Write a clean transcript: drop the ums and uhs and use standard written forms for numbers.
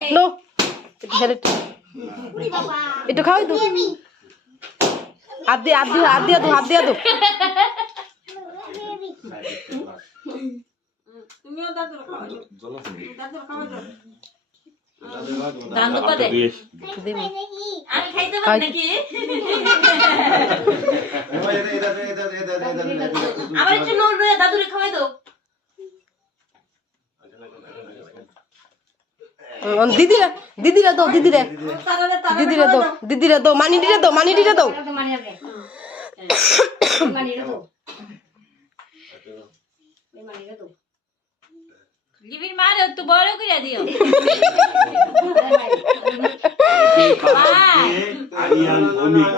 no একটু খাওয়াই তো হাত দিয়ে দো তুমিও দাদুর খাওয়া দাদুর খাওয়া দাও দান দুপা দে আমি খাইতে পারি নাকি আবার একটু নোর দাদুরে খাওয়াই দাও দিদিরা দাও মানিডিরা দাও লিবির মারে একটু বড় করে দিও আরিয়ান ভূমিক